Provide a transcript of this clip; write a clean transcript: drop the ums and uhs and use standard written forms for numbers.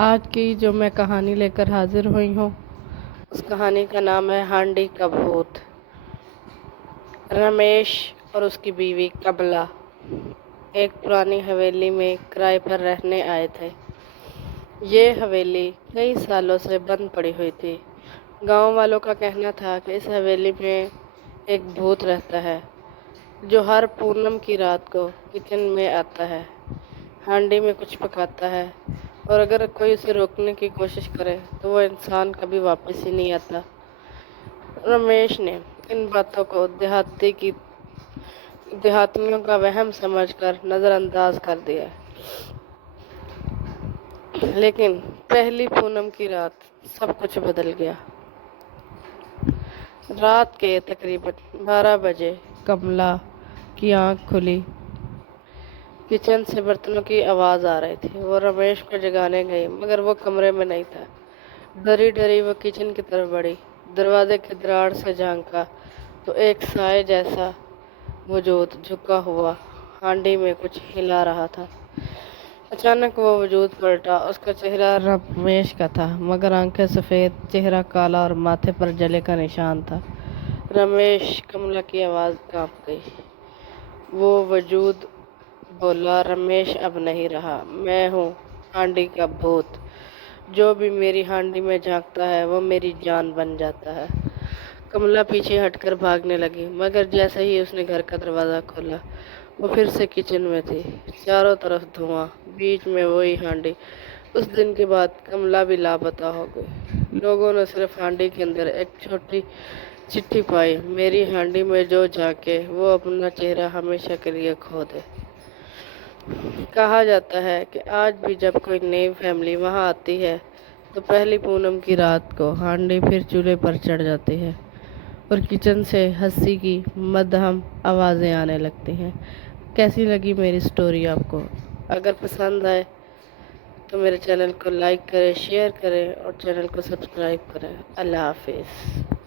आज की जो मैं कहानी लेकर हाजिर हुई हूँ, उस कहानी का नाम है हांडी का भूत। रमेश और उसकी बीवी कमला एक पुरानी हवेली में किराए पर रहने आए थे। ये हवेली कई सालों से बंद पड़ी हुई थी। गांव वालों का कहना था कि इस हवेली में एक भूत रहता है जो हर पूनम की रात को किचन में आता है, हांडी में कुछ पकाता है और अगर कोई उसे रोकने की कोशिश करे तो वो इंसान कभी वापस ही नहीं आता। रमेश ने इन बातों को देहातियों का वहम समझकर नज़रअंदाज कर दिया, लेकिन पहली पूनम की रात सब कुछ बदल गया। रात के तकरीबन 12 बजे कमला की आंख खुली। किचन से बर्तनों की आवाज़ आ रही थी। वो रमेश को जगाने गई, मगर वो कमरे में नहीं था। डरी डरी वो किचन की तरफ बढ़ी। दरवाजे की दरार से झांका तो एक साए जैसा वजूद झुका हुआ हांडी में कुछ हिला रहा था। अचानक वो वजूद पलटा। उसका चेहरा रमेश का था, मगर आंखें सफ़ेद, चेहरा काला और माथे पर जले का निशान था। रमेश, कमला की आवाज़ कांप गई। वो वजूद बोला, रमेश अब नहीं रहा। मैं हूँ हांडी का भूत। जो भी मेरी हांडी में झांकता है वो मेरी जान बन जाता है। कमला पीछे हटकर भागने लगी, मगर जैसे ही उसने घर का दरवाज़ा खोला वो फिर से किचन में थी। चारों तरफ धुआं, बीच में वही हांडी। उस दिन के बाद कमला भी लापता हो गई। लोगों ने सिर्फ हांडी के अंदर एक छोटी चिट्ठी पाई, मेरी हांडी में जो झांके वो अपना चेहरा हमेशा के लिए खो दे। कहा जाता है कि आज भी जब कोई नई फैमिली वहां आती है तो पहली पूनम की रात को हांडी फिर चूल्हे पर चढ़ जाती है और किचन से हंसी की मद्धम आवाज़ें आने लगती हैं। कैसी लगी मेरी स्टोरी आपको? अगर पसंद आए तो मेरे चैनल को लाइक करें, शेयर करें और चैनल को सब्सक्राइब करें। अल्लाह हाफिज़।